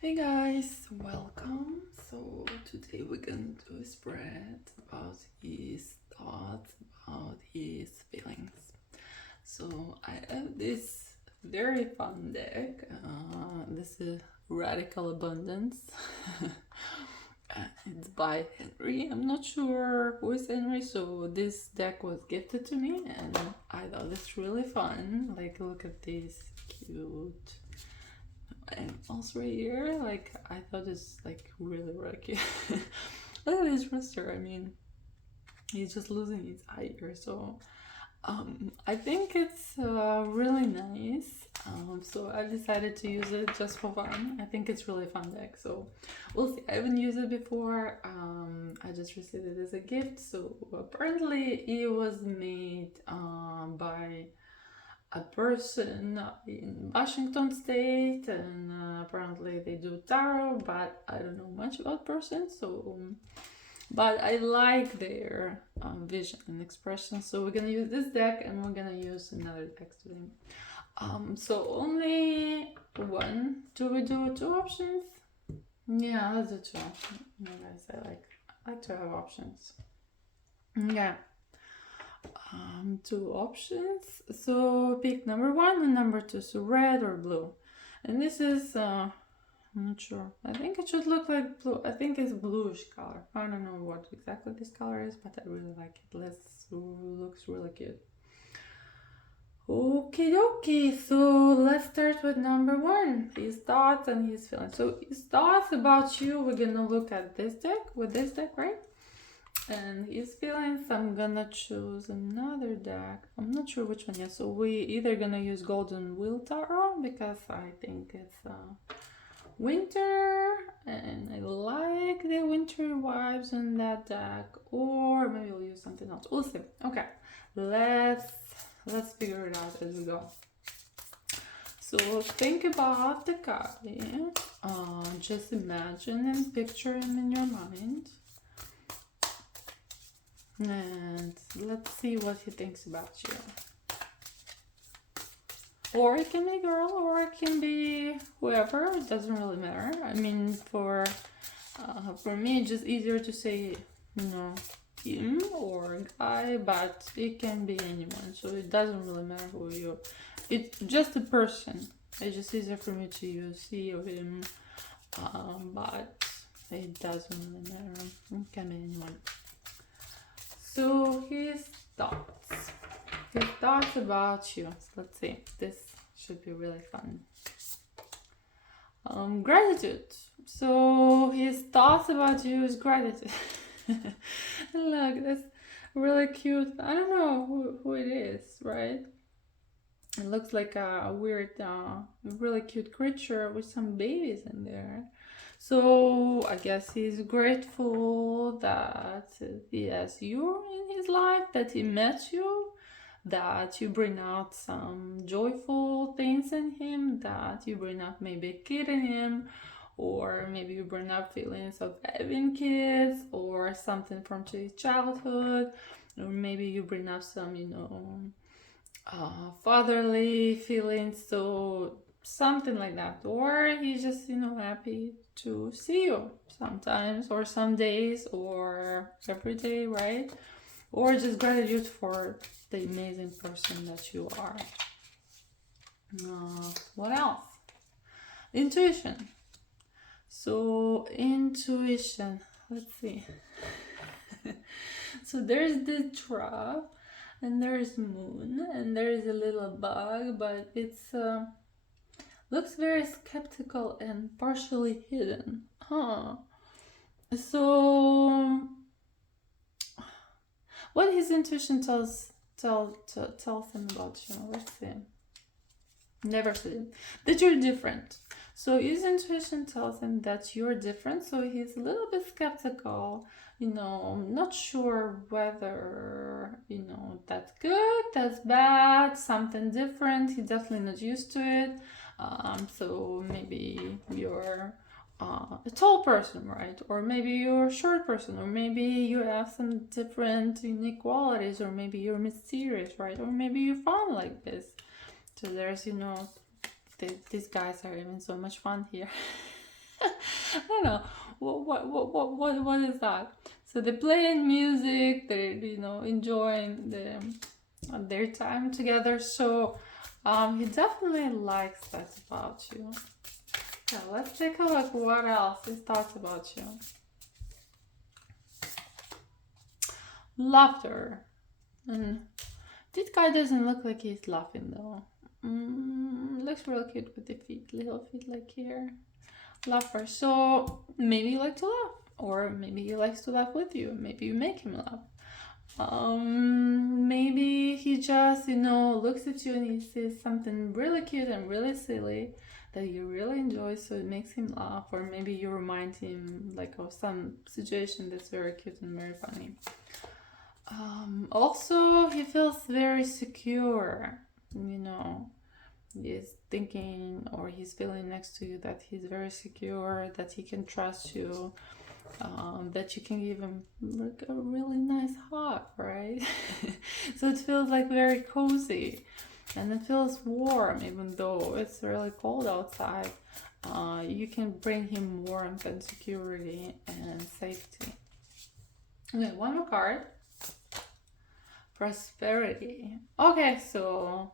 Hey guys, welcome. So today we're gonna do a spread about his thoughts, about his feelings. So I have this very fun deck. This is Radical Abundance. It's by Henry. I'm not sure who is Henry, so this deck was gifted to me and I thought it's really fun. Like, look at this cute animals right here. Like, I thought it's like really cute. Look at this rooster. I mean, he's just losing his eye here. So I think it's really nice. So I decided to use it just for fun. I think it's really fun deck. So we'll see. I haven't used it before. I just received it as a gift. So apparently it was made by a person in Washington State, and apparently they do tarot, but I don't know much about persons, so but I like their vision and expression. So we're gonna use this deck, and we're gonna use another deck today. So only one. Do we do two options? Yeah, let's do two options. You guys, I like to have options. Yeah. Two options. So pick number one and number two. So red or blue. And this is I'm not sure. I think it should look like blue. I think it's bluish color. I don't know what exactly this color is, but I really like it. Looks really cute. Okay, dokie. So let's start with number one. His thoughts and his feelings. So his thoughts about you. We're gonna look at this deck with this deck, right? And his feelings, I'm gonna choose another deck. I'm not sure which one yet. So we either gonna use Golden Wheel Tarot because I think it's winter and I like the winter vibes in that deck, or maybe we'll use something else. We'll see. Okay, let's figure it out as we go. So think about the card. Just imagine and picture him in your mind. And let's see what he thinks about you. Or it can be a girl, or it can be whoever. It doesn't really matter. I mean, for me, it's just easier to say, him or a guy, but it can be anyone. So it doesn't really matter who you. It's just a person. It's just easier for me to use he or him, but it doesn't really matter. It can be anyone. So his thoughts about you. So let's see. This should be really fun. Gratitude. So his thoughts about you is gratitude. Look, that's really cute. I don't know who it is, right? It looks like a weird, really cute creature with some babies in there. So I guess he's grateful that he has you in his life, that he met you, that you bring out some joyful things in him, that you bring out maybe a kid in him, or maybe you bring up feelings of having kids or something from his childhood, or maybe you bring up some, fatherly feelings, so something like that. Or he's just, happy to see you sometimes, or some days, or every day, right? Or just gratitude for the amazing person that you are. What else? Intuition. So intuition, let's see. So there's the drop, and there's moon, and there's a little bug, but it's looks very skeptical and partially hidden. So what his intuition tells him about you. Let's see. Never see that you're different. So his intuition tells him that you're different. So he's a little bit skeptical. Not sure whether that's good, that's bad, something different. He's definitely not used to it. So maybe you're a tall person, right? Or maybe you're a short person, or maybe you have some different inequalities, or maybe you're mysterious, right? Or maybe you're fun like this. So there's, these guys are having so much fun here. I don't know. What is that? So they're playing music, they're, enjoying their time together. So he definitely likes that about you. Yeah, let's take a look what else he thoughts about you. Laughter. And this guy doesn't look like he's laughing though. Looks real cute with the feet, little feet like here. Laugher. So maybe you like to laugh, or maybe he likes to laugh with you. Maybe you make him laugh. Maybe he just, looks at you and he sees something really cute and really silly that you really enjoy, so it makes him laugh. Or maybe you remind him like of some situation that's very cute and very funny. Also, he feels very secure, he's thinking, or he's feeling next to you, that he's very secure, that he can trust you, that you can give him like a really nice hug, right? So it feels like very cozy, and it feels warm even though it's really cold outside. You can bring him warmth and security and safety. Okay, one more card. Prosperity. Okay, so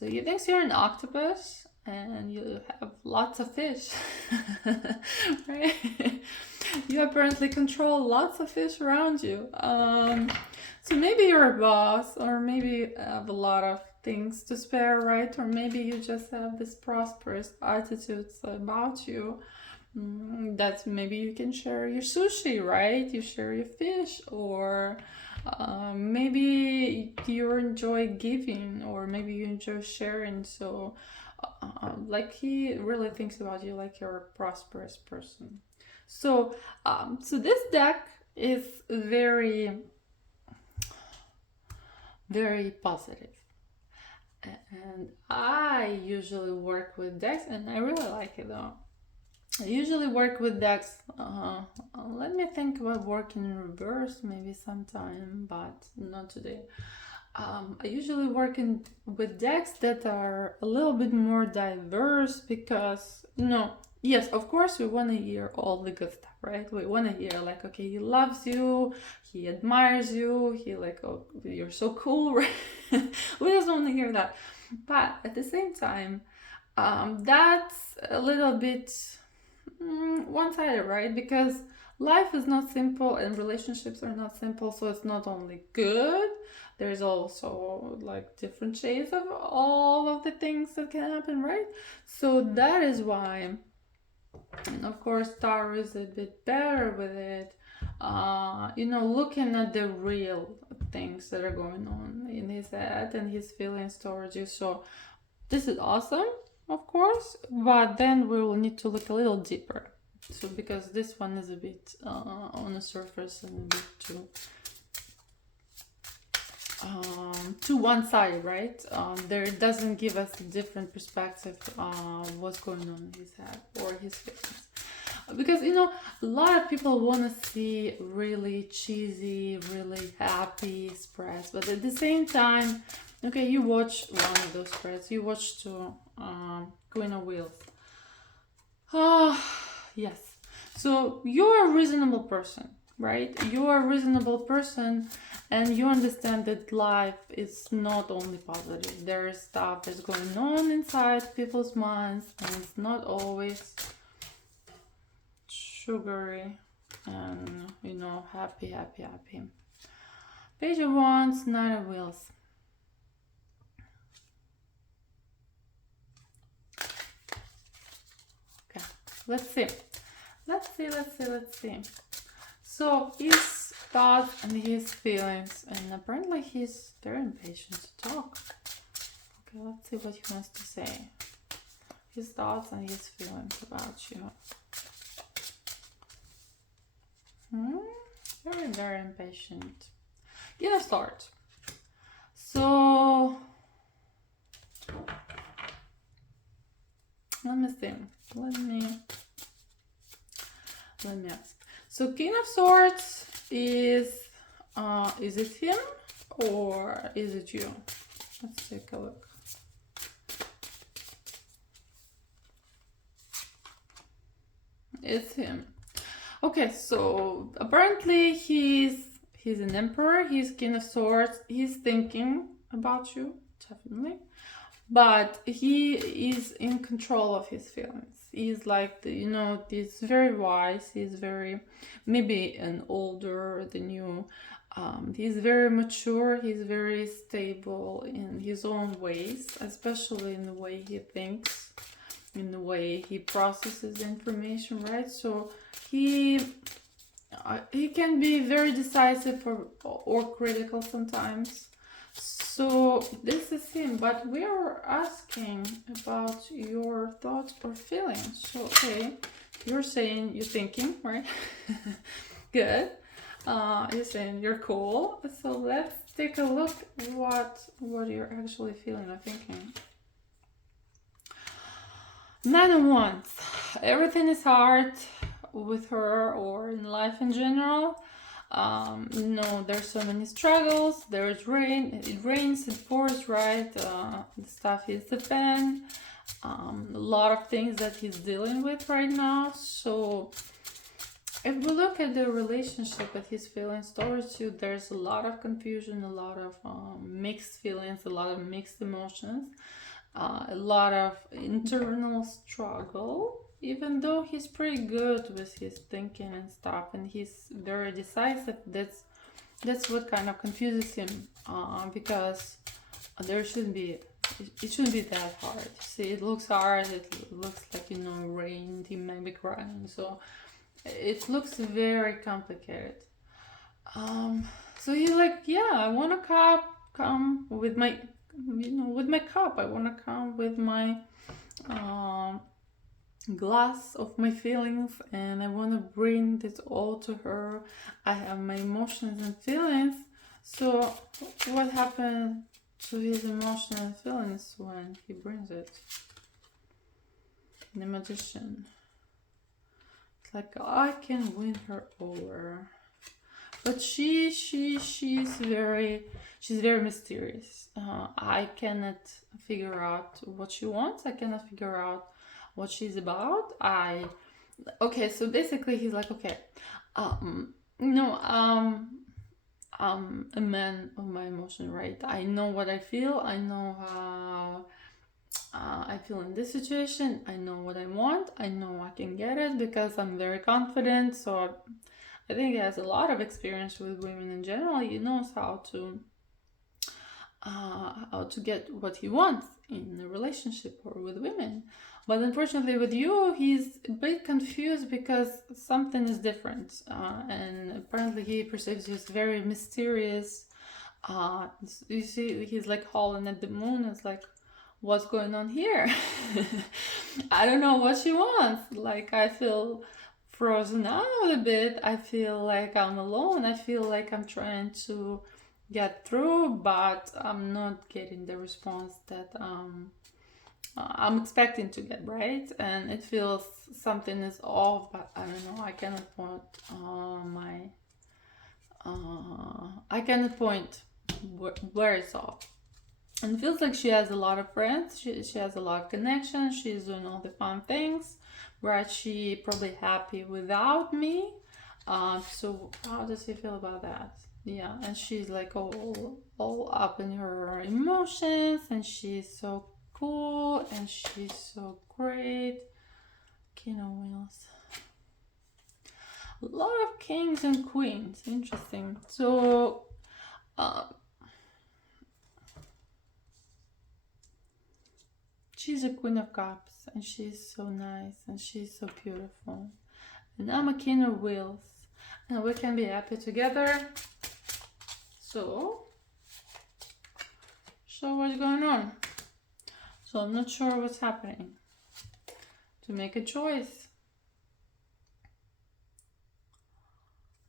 you think you're an octopus and you have lots of fish, right? You apparently control lots of fish around you. So maybe you're a boss, or maybe you have a lot of things to spare, right? Or maybe you just have this prosperous attitude about you. That maybe you can share your sushi, right? You share your fish, or maybe you enjoy giving, or maybe you enjoy sharing. So like he really thinks about you like you're a prosperous person. So this deck is very, very positive. And I usually work with decks, and I really like it though. I usually work with decks. Let me think about working in reverse maybe sometime, but not today. I usually work with decks that are a little bit more diverse, because, yes, of course, we want to hear all the good stuff, right? We want to hear like, okay, he loves you, he admires you, he like, oh, you're so cool, right? We just want to hear that. But at the same time, that's a little bit one-sided, right? Because life is not simple and relationships are not simple, so it's not only good, there's also like different shades of all of the things that can happen, right? So that is why, and of course Taro is a bit better with it, looking at the real things that are going on in his head and his feelings towards you. So this is awesome, of course, but then we will need to look a little deeper. So because this one is a bit on the surface and a bit too one-sided, right? There doesn't give us a different perspective of what's going on in his head or his feelings. Because a lot of people want to see really cheesy, really happy spreads, but at the same time, okay, you watch one of those spreads, you watch two, Queen of Wheels. Yes. So you're a reasonable person, right? You're a reasonable person, and you understand that life is not only positive. There is stuff that's going on inside people's minds, and it's not always sugary and, happy. Page of Wands, Knight of Wheels. Okay, let's see. So his thoughts and his feelings, and apparently he's very impatient to talk. Okay, let's see what he wants to say. His thoughts and his feelings about you. Very, very impatient. Get a start. So let me see. Let me ask. So King of Swords is it him or is it you? Let's take a look. it's him. Okay, so apparently he's an emperor. He's king of swords. He's thinking about you, definitely, but he is in control of his feelings. He's like he's very wise. He's very maybe an older than you. He's very mature. He's very stable in his own ways, especially in the way he thinks, in the way he processes information, right? So he can be very decisive or critical sometimes. So this is him, but we are asking about your thoughts or feelings. So okay, you're saying you're thinking, right? Good. You're saying you're cool. So let's take a look what you're actually feeling or thinking. 9 of Wands. Everything is hard with her or in life in general. There's so many struggles. There's rain. It rains, it pours, right? The stuff hits the fan. A lot of things that he's dealing with right now. So if we look at the relationship that he's feeling towards you, there's a lot of confusion, a lot of mixed feelings, a lot of mixed emotions, a lot of internal struggle. Even though he's pretty good with his thinking and stuff, and he's very decisive, that's what kind of confuses him, because there shouldn't be, it shouldn't be that hard. See, it looks hard, it looks like, rain, he may be crying, so it looks very complicated. So he's like, yeah, I want to come with my, with my cup. I want to come with my glass of my feelings, and I want to bring this all to her. I have my emotions and feelings. So what happened to his emotions and feelings when he brings it? The Magician. It's like, I can win her over, but she's very mysterious. I cannot figure out what she wants. I cannot figure out what she's about. Okay, so basically he's like, okay, I'm a man of my emotion, right? I know what I feel. I know how I feel in this situation. I know what I want. I know I can get it because I'm very confident. So I think he has a lot of experience with women in general. He knows how to get what he wants in a relationship or with women. But unfortunately with you, he's a bit confused because something is different. And apparently he perceives you as very mysterious. You see, he's like howling at the moon. It's like, what's going on here? I don't know what she wants. Like, I feel frozen out a bit. I feel like I'm alone. I feel like I'm trying to get through, but I'm not getting the response that I'm expecting to get, right? And it feels something is off, but I don't know. I cannot point I cannot point where it's off. And it feels like she has a lot of friends. She has a lot of connections. She's doing all the fun things, right? She probably happy without me. So how does she feel about that? Yeah, and she's like all up in her emotions, and she's so cool, and she's so great. King of Wheels. A lot of kings and queens. Interesting. So, she's a Queen of Cups, and she's so nice, and she's so beautiful. And I'm a King of Wheels, and we can be happy together. So what's going on? So I'm not sure what's happening. To make a choice.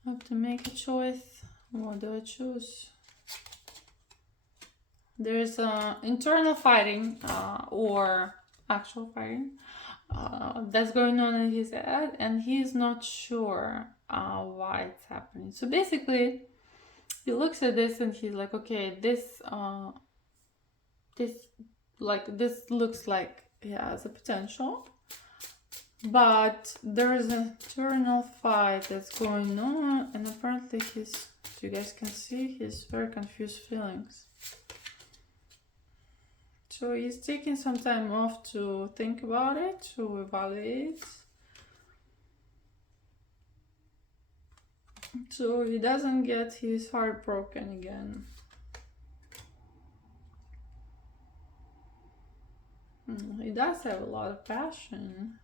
I have to make a choice. What do I choose? There's internal fighting or actual fighting that's going on in his head, and he's not sure why it's happening. So basically, he looks at this and he's like, okay, this looks like it has a potential. But there is an internal fight that's going on, and apparently you guys can see, he's very confused feelings. So he's taking some time off to think about it, to evaluate. So he doesn't get his heart broken again. He does have a lot of passion.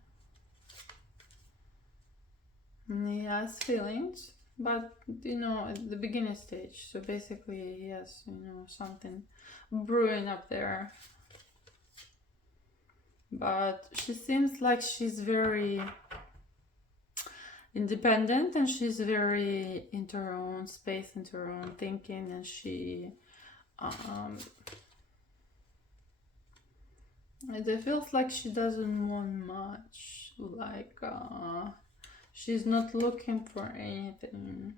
And he has feelings, but at the beginning stage. So basically he has, something brewing up there. But she seems like she's very independent, and she's very into her own space, into her own thinking, and she it feels like she doesn't want much, like she's not looking for anything.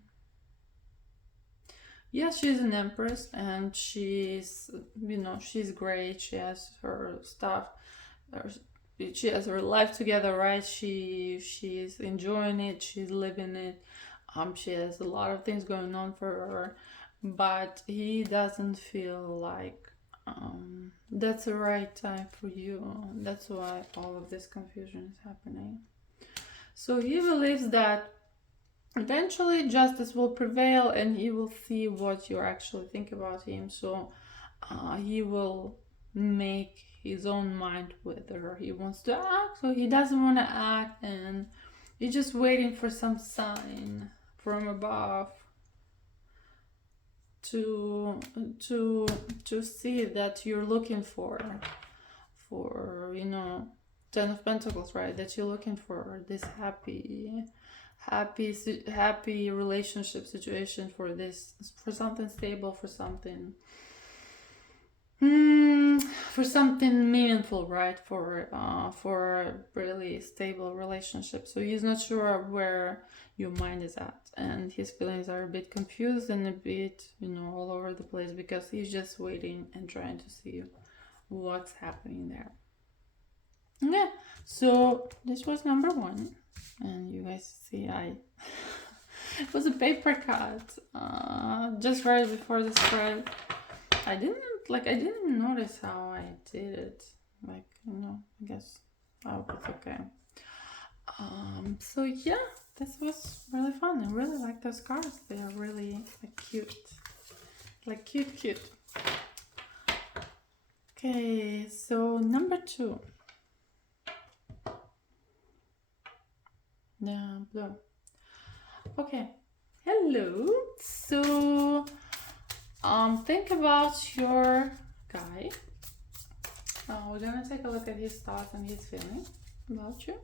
Yeah, she's an empress, and she's she's great. She has her stuff, she has her life together, right? She's enjoying it, she's living it. She has a lot of things going on for her, but he doesn't feel like that's the right time for you. That's why all of this confusion is happening. So he believes that eventually justice will prevail, and he will see what you actually think about him. So he will make his own mind whether he wants to act. So he doesn't want to act, and he's just waiting for some sign from above to see that you're looking for 10 of Pentacles, right? That you're looking for this happy relationship situation, for something stable, for something meaningful, right? For a really stable relationship. So he's not sure where your mind is at, and his feelings are a bit confused and a bit all over the place, because he's just waiting and trying to see what's happening there. Yeah, so this was number 1, and you guys see it was a paper cut just right before the spread. I didn't notice how I did it, I guess it's okay. So yeah, this was really fun. I really like those cards. They are really cute, cute. Okay, so number 2. The blue. Okay, hello. So think about your guy. We're gonna take a look at his thoughts and his feelings about you.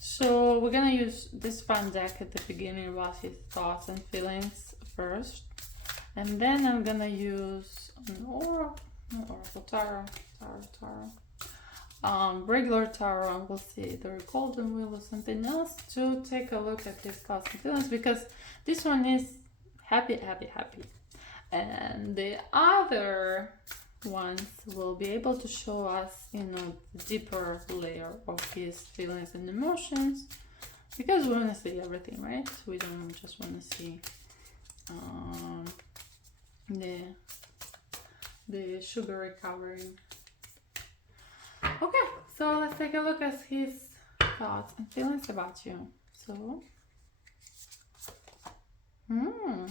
So we're gonna use this fun deck at the beginning about his thoughts and feelings first, and then I'm gonna use an oracle tarot, regular tarot, and we'll see either golden wheel or something else to take a look at his thoughts and feelings, because this one is happy, and the other ones will be able to show us the deeper layer of his feelings and emotions, because we want to see everything, right? We don't just want to see the sugary covering. Okay, so let's take a look at his thoughts and feelings about you. So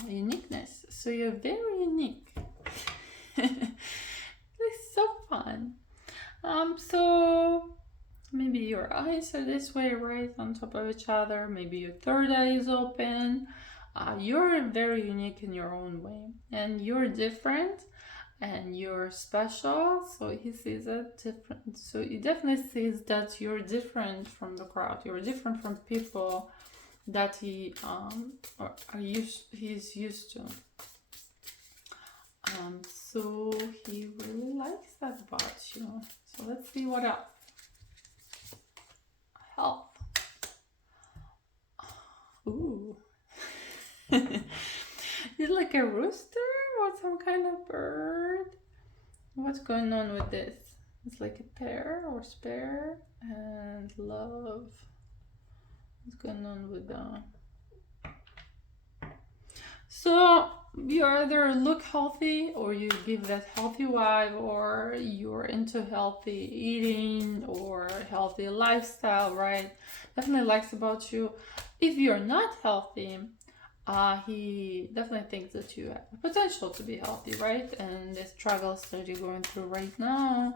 uniqueness. So you're very unique. It's so fun. So maybe your eyes are this way, right, on top of each other. Maybe your third eye is open. You're very unique in your own way, and you're different, and you're special. So he sees it different. So he definitely sees that you're different from the crowd. You're different from people that he's used to. So he really likes that about you. So let's see what else. Health. Ooh. Is like a rooster or some kind of bird? What's going on with this? It's like a pair or spare. and love. What's going on with that? So you either look healthy, or you give that healthy vibe, or you're into healthy eating or healthy lifestyle, right? Definitely likes about you. If you're not healthy, he definitely thinks that you have potential to be healthy, right? And the struggles that you're going through right now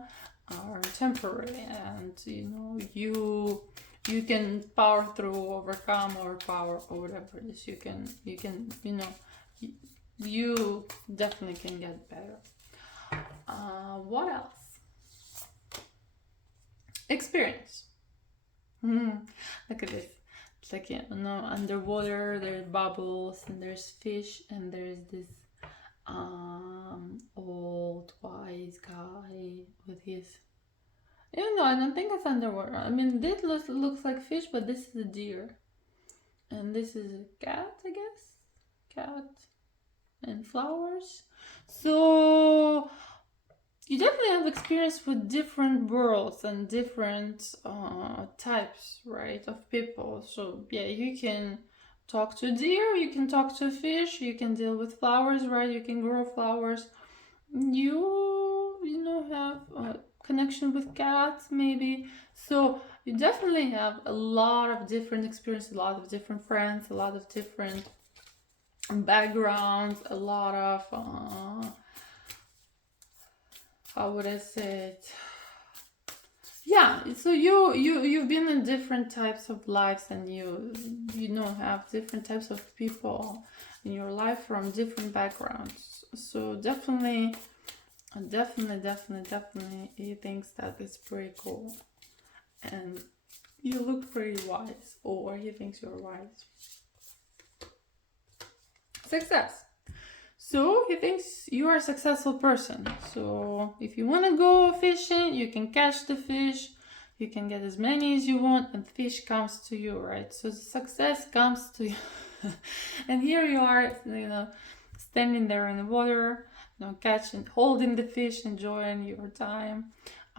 are temporary, and you can power through, overcome, overpower, or whatever it is. You can you definitely can get better. What else? Experience. Look at this. It's like, underwater, there's bubbles, and there's fish, and there's this old wise guy with his, I don't think it's underwater. I mean, this looks like fish, but this is a deer, and this is a cat, I guess. Cat and flowers. So you definitely have experience with different worlds and different types, right, of people. So yeah, you can talk to deer, you can talk to fish, you can deal with flowers, right? You can grow flowers. You have a connection with cats, maybe. So you definitely have a lot of different experiences, a lot of different friends, a lot of different backgrounds, a lot of how would I say it? Yeah, so you've been in different types of lives, and you have different types of people in your life from different backgrounds. So definitely he thinks that it's pretty cool, and you look pretty wise, or he thinks you're wise. Success. So he thinks you are a successful person. So if you want to go fishing, you can catch the fish, you can get as many as you want, and fish comes to you, right? So success comes to you. And here you are, standing there in the water, catching, holding the fish, enjoying your time,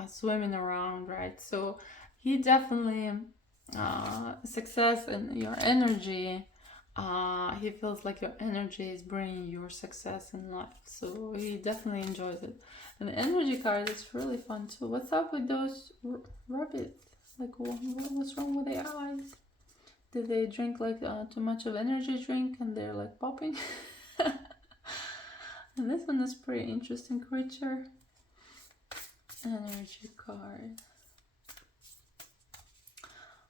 swimming around, right? So he definitely, success and your energy, he feels like your energy is bringing your success in life. So he definitely enjoys it. And the energy card is really fun too. What's up with those rabbits? Like, what's wrong with their eyes? Did they drink like too much of energy drink and they're like popping? And this one is pretty interesting creature. Energy card.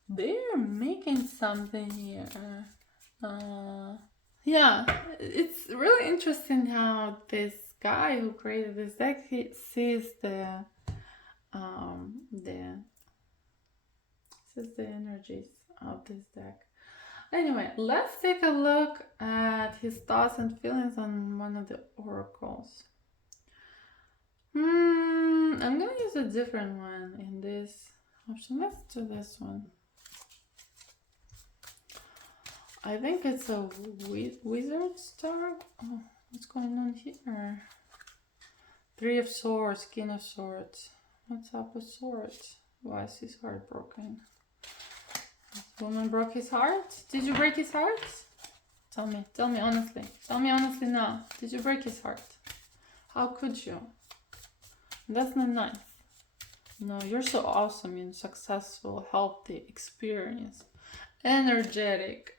They're making something here. Yeah, it's really interesting how this guy who created this deck, he sees the energies of this deck. Anyway, let's take a look at his thoughts and feelings on one of the oracles. I'm gonna use a different one in this option. Let's do this one. I think it's a wizard star. Oh, what's going on here? Three of Swords, King of Swords. What's up with Swords? Why is his heart broken? This woman broke his heart? Did you break his heart? Tell me honestly. Tell me honestly now. Did you break his heart? How could you? That's not nice. No, you're so awesome. You're successful, healthy, experienced, energetic,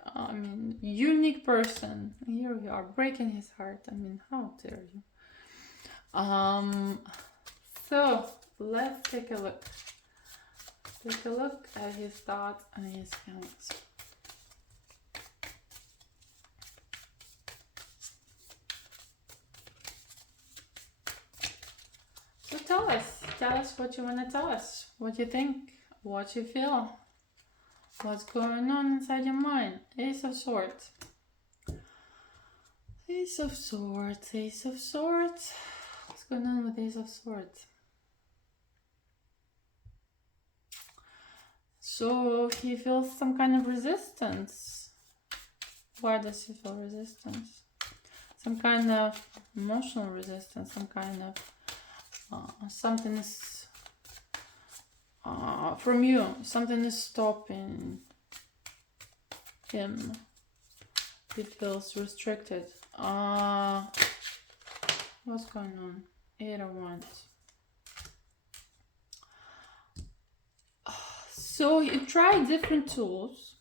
unique person. Here we are, breaking his heart. How dare you? So let's take a look. Take a look at his thoughts and his feelings. So tell us what you want to tell us, what you think, what you feel. What's going on inside your mind? Ace of Swords. Ace of Swords, Ace of Swords. What's going on with Ace of Swords? So he feels some kind of resistance. Why does he feel resistance? Some kind of emotional resistance, some kind of something is from you. Something is stopping him. He feels restricted. What's going on? 8 of Wands. So he tried different tools,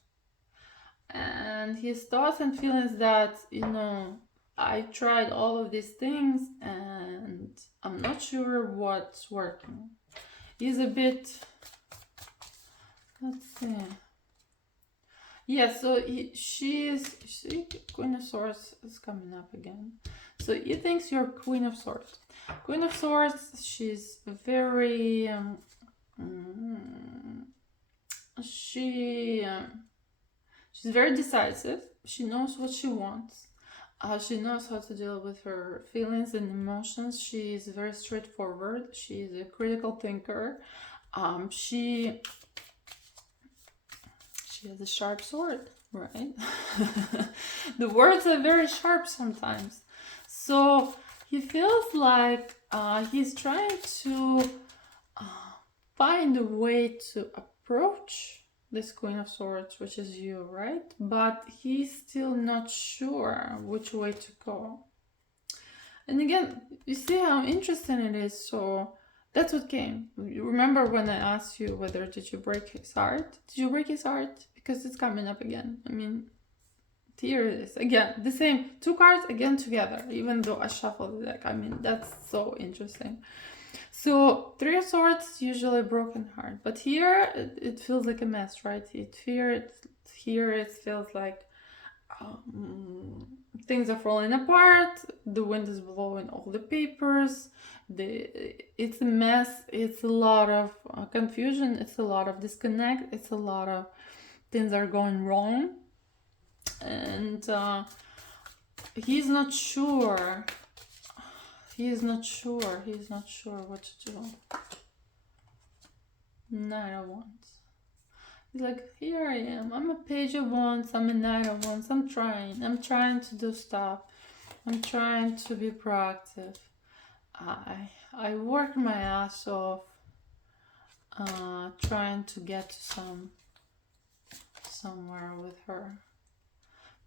and his thoughts and feelings that, you know, I tried all of these things and I'm not sure what's working. He's a bit, let's see. Yeah, so see, Queen of Swords is coming up again. So he thinks you're Queen of Swords. Queen of Swords, she's very, she's very decisive. She knows what she wants. She knows how to deal with her feelings and emotions. She is very straightforward. She is a critical thinker. She has a sharp sword, right? The words are very sharp sometimes. So he feels like he's trying to find a way to approach this Queen of Swords, which is you, right? But he's still not sure which way to go. And again, you see how interesting it is. So that's what came. You remember when I asked you whether did you break his heart? Did you break his heart? Because it's coming up again. I mean, here it is. Again, the same. 2 cards again together, even though I shuffled the deck. I mean, that's so interesting. So 3 of Swords, usually broken heart, but here it feels like a mess, right? Here it feels like things are falling apart. The wind is blowing all the papers. It's a mess. It's a lot of confusion. It's a lot of disconnect. It's a lot of things are going wrong, and he's not sure. He's not sure what to do. 9 of Wands. He's like, here I am. I'm a Page of Wands. I'm a Knight of Wands. I'm trying to do stuff. I'm trying to be proactive. I work my ass off trying to get to somewhere with her.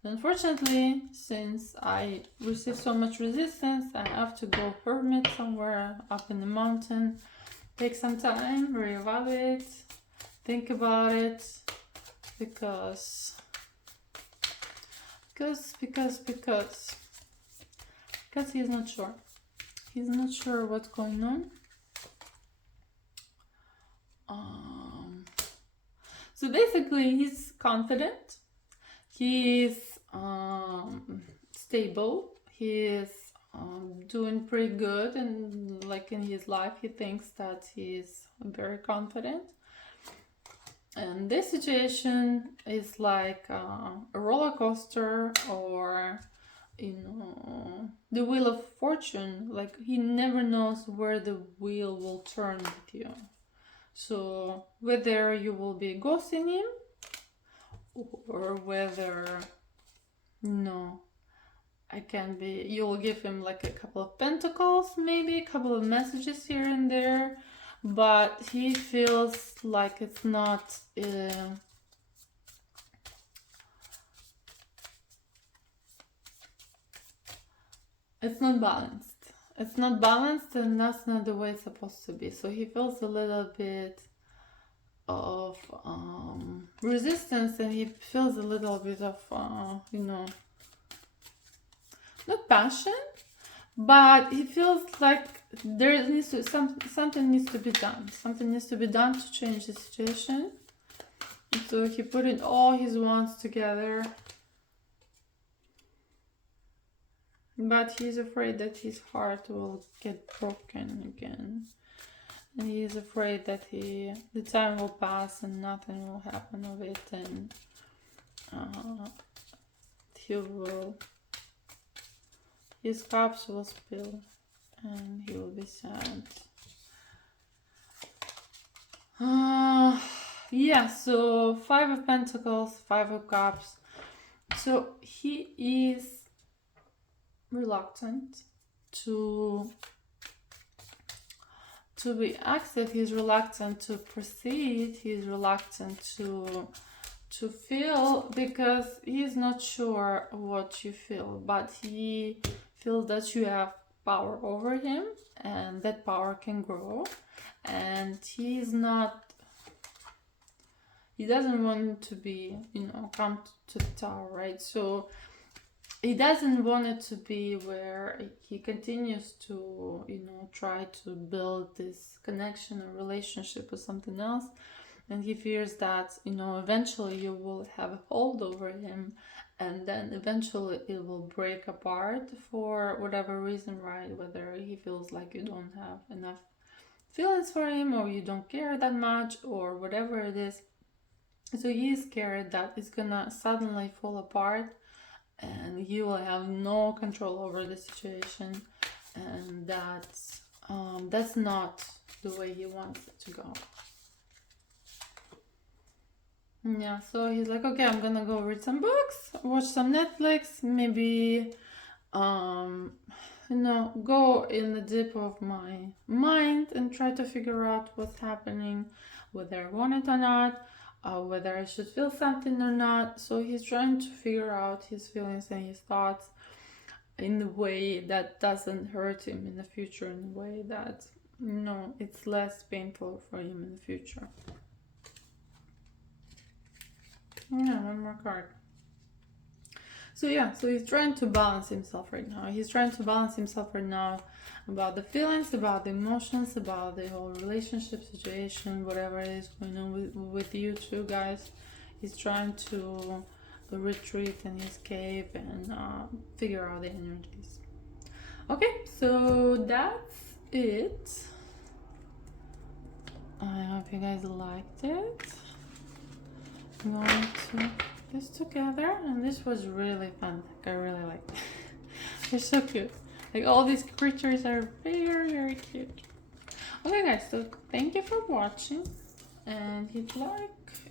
Unfortunately, since I receive so much resistance, I have to go hermit somewhere up in the mountain, take some time, reevaluate, think about it, because he's not sure. He's not sure what's going on. So basically, he's confident. He's stable. He's doing pretty good, and like in his life, he thinks that he's very confident. And this situation is like a roller coaster, or the wheel of fortune. Like he never knows where the wheel will turn with you. So whether you will be ghosting him, or whether you'll give him like a couple of pentacles, maybe a couple of messages here and there, but he feels like it's not balanced. It's not balanced, and that's not the way it's supposed to be. So he feels a little bit of resistance, and he feels a little bit of not passion, but he feels like something needs to be done. Something needs to be done to change the situation. And so he put in all his wants together, but he's afraid that his heart will get broken again. And he is afraid that the time will pass and nothing will happen of it, and his cups will spill, and he will be sad. Yeah, so 5 of Pentacles, 5 of Cups. So he is reluctant to to be active. He's reluctant to proceed. He's reluctant to feel, because he's not sure what you feel, but he feels that you have power over him, and that power can grow. And he doesn't want to be, come to the tower, right? So he doesn't want it to be where he continues to, try to build this connection or relationship with something else. And he fears that, eventually you will have a hold over him, and then eventually it will break apart for whatever reason, right? Whether he feels like you don't have enough feelings for him, or you don't care that much, or whatever it is. So he's scared that it's gonna suddenly fall apart, and you will have no control over the situation, and that's not the way he wants it to go. Yeah, so he's like, okay, I'm gonna go read some books, watch some Netflix, maybe go in the deep of my mind and try to figure out what's happening, whether I want it or not, whether I should feel something or not. So he's trying to figure out his feelings and his thoughts in a way that doesn't hurt him in the future, in a way that, it's less painful for him in the future. Yeah, one more card. So he's trying to balance himself right now. He's trying to balance himself right now about the feelings, about the emotions, about the whole relationship situation, whatever is going on with you two guys. He's trying to retreat in his cave and figure out the energies. Okay, so that's it. I hope you guys liked it. I'm going to this together, and this was really fun. I really liked it. They're so cute. Like, all these creatures are very, very cute. Okay guys, so thank you for watching, and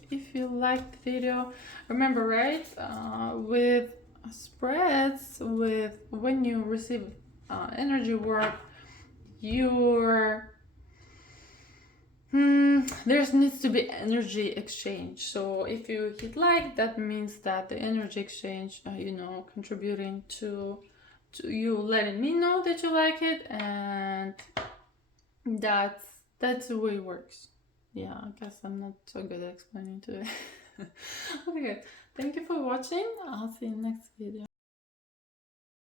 if you liked the video, remember, right, with spreads, when you receive energy work, there needs to be energy exchange. So if you hit like, that means that the energy exchange, contributing to you letting me know that you like it, and that's the way it works. Yeah, I guess I'm not so good at explaining to it. Okay, thank you for watching. I'll see you next video.